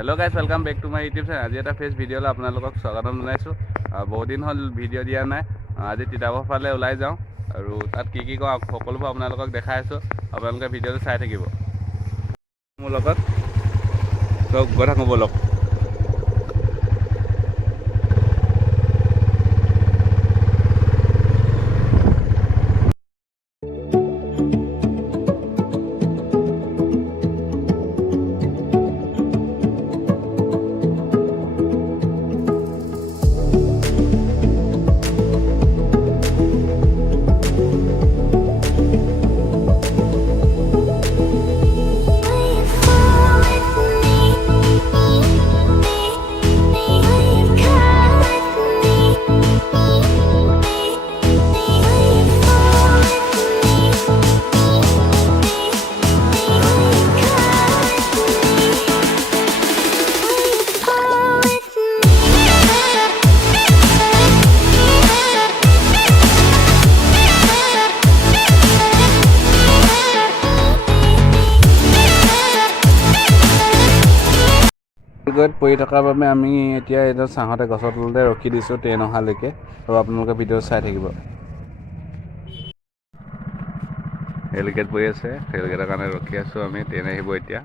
Hello' guys, welcome back to my YouTube channel. আজি এটা fresh ভিডিঅ'লৈ আপোনালোকক স্বাগতম জনাইছোঁ। বহুত দিন হ'ল ভিডিঅ' দিয়া নাই। আজি তিতাবৰ ফালে ওলাই যাওঁ আৰু তাত কি কি কৰোঁ সকলোবোৰ আপোনালোকক দেখাই আছোঁ। আপোনালোকে ভিডিঅ'টো চাই থাকিব মোৰ লগত। গৈ থাকোঁ ব'লক। গৈ পৰি থকাৰ বাবে আমি এতিয়া এইটো ছাঁহতে গছৰ তলতে ৰখি দিছোঁ ট্ৰেইন অহালৈকে, আৰু আপোনালোকে ভিডিঅ' চাই থাকিব। ৰেলগেট পৰি আছে, ৰেলগেটৰ কাৰণে ৰখি আছোঁ আমি। ট্ৰেইন আহিব এতিয়া।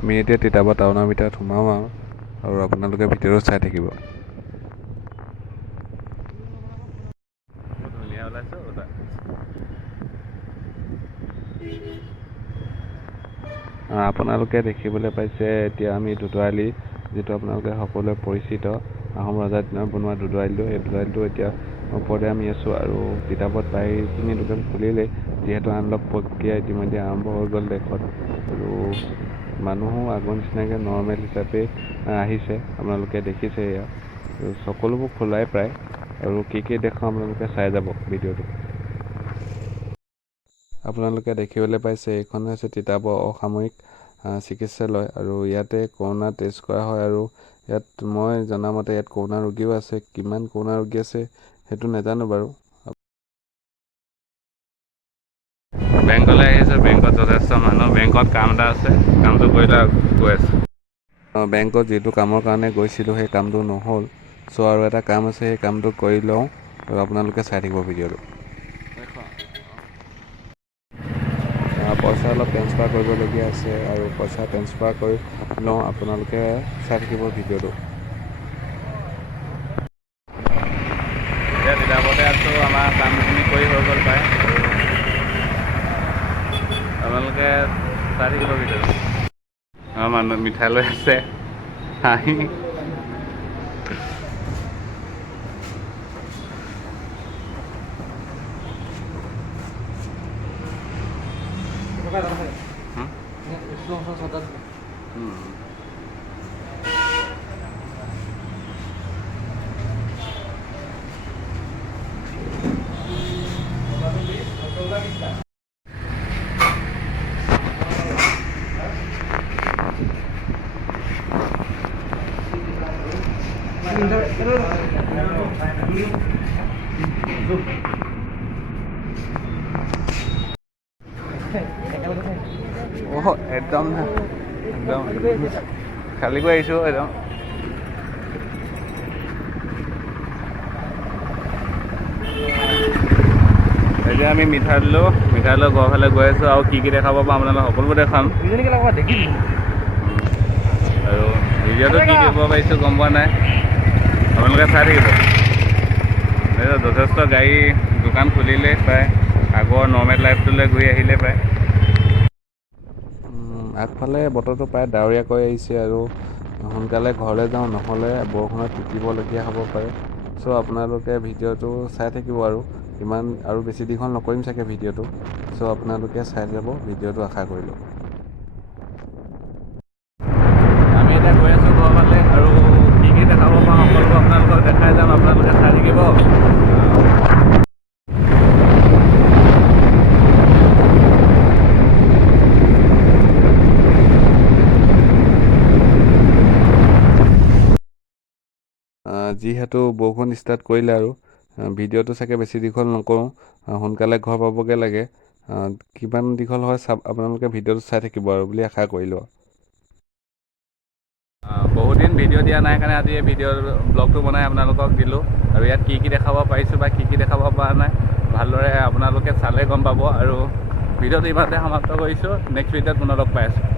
আমি এতিয়া তিতাবৰ টাউনৰ ভিতৰত সোমাওঁ আৰু আপোনালোকে ভিডিঅ'টো চাই থাকিব। ধুনীয়া ওলাইছে। আপোনালোকে দেখিবলৈ পাইছে এতিয়া আমি দুদৰালি, যিটো আপোনালোকে সকলোৱে পৰিচিত আহোম ৰজাৰ দিনত বনোৱা দুদৰালিটো, এই দুদৰালিটো এতিয়া ওপৰতে আমি আছোঁ। আৰু তিতাবৰত প্ৰায়খিনি দোকান খুলিলেই, যিহেতু আনলক প্ৰক্ৰিয়া ইতিমধ্যে আৰম্ভ হৈ গ'ল দেশত, আৰু মানুহো আগৰ নিচিনাকৈ নৰ্মেল হিচাপে আহিছে। আপোনালোকে দেখিছে এয়া সকলোবোৰ খোলাই প্ৰায়, আৰু কি কি দেখাওঁ আপোনালোকে চাই যাব ভিডিঅ'টো। আপোনালোকে দেখিবলৈ পাইছে এইখন হৈছে তিতাবৰ অসামৰিক চিকিৎসালয়, আৰু ইয়াতে কৰোণা টেষ্ট কৰা হয়। আৰু ইয়াত মই জনামতে ইয়াত কৰোণা ৰোগীও আছে। কিমান কৰোণা ৰোগী আছে সেইটো নাজানো বাৰু। বেংকলৈ আহিছোঁ। বেংকত যথেষ্ট মানুহ। বেংকত কাম এটা আছে, কামটো কৰিলে গৈ আছোঁ। বেংকত যিটো কামৰ কাৰণে গৈছিলোঁ সেই কামটো নহ'ল, চ' আৰু এটা কাম আছে, সেই কামটো কৰি লওঁ আৰু আপোনালোকে চাই থাকিব ভিডিঅ'টো। পইচা অলপ ট্ৰেন্সফাৰ কৰিবলগীয়া আছে, আৰু পইচা ট্ৰেন্সফাৰ কৰি লওঁ। আপোনালোকে চাই থাকিব ভিডিঅ'টো। এতিয়া তিতাবৰতে আছোঁ। আমাৰ কামখিনি কৰি হৈ গ'ল প্ৰায়, আপোনালোকে চাই থাকিব ভিডিঅ'টো। আমাৰ মানুহ মিঠাই লৈ আছে, হাঁহি। একদম খালী কৰি আহিছোঁ একদম। এতিয়া আমি মিঠাই লৈ ঘৰৰ ফালে গৈ আছোঁ, আৰু কি কি দেখাব পাৰোঁ আপোনালোকক সকলোবোৰ দেখাম। আৰু ভিডিঅ'টো কি দিব পাৰিছোঁ গম পোৱা নাই, আপোনালোকে চাই থাকিব। যথেষ্ট গাড়ী দোকান খুলিলে প্ৰায়, আগৰ নৰ্মেল লাইফটোলৈ ঘূৰি আহিলে প্ৰায়। আগফালে বতৰটো প্ৰায় ডাৱৰীয়া কৰি আহিছে, আৰু সোনকালে ঘৰলৈ যাওঁ, নহ'লে বৰষুণত তিতিবলগীয়া হ'ব পাৰে। চ' আপোনালোকে ভিডিঅ'টো চাই থাকিব, আৰু ইমান আৰু বেছি দীঘল নকৰিম চাগে ভিডিঅ'টো। চ' আপোনালোকে চাই যাব ভিডিঅ'টো, আশা কৰিলোঁ। আমি এতিয়া গৈ আছোঁ ঘৰৰ ফালে, আৰু কি কি দেখাব পাৰোঁ সকলোবোৰ আপোনালোকক দেখাই যাম। আপোনালোকে চাই থাকিব। যিহেতু বৰষুণ ষ্টাৰ্ট কৰিলে আৰু ভিডিঅ'টো চাগে বেছি দীঘল নকৰোঁ, সোনকালে ঘৰ পাবগৈ লাগে। কিমান দীঘল হয় আপোনালোকে ভিডিঅ'টো চাই থাকিব আৰু বুলি আশা কৰিলোঁ। বহুত দিন ভিডিঅ' দিয়া নাই কাৰণে আজি এই ব্লগটো বনাই আপোনালোকক দিলোঁ। আৰু ইয়াত কি কি দেখাব পাৰিছোঁ বা কি কি দেখাব পৰা নাই ভালদৰে আপোনালোকে চালে গম পাব। আৰু ভিডিঅ'টো ইমানতে সমাপ্ত কৰিছোঁ। নেক্সট ভিডিঅ'ত পুনৰ লগ পাই আছোঁ।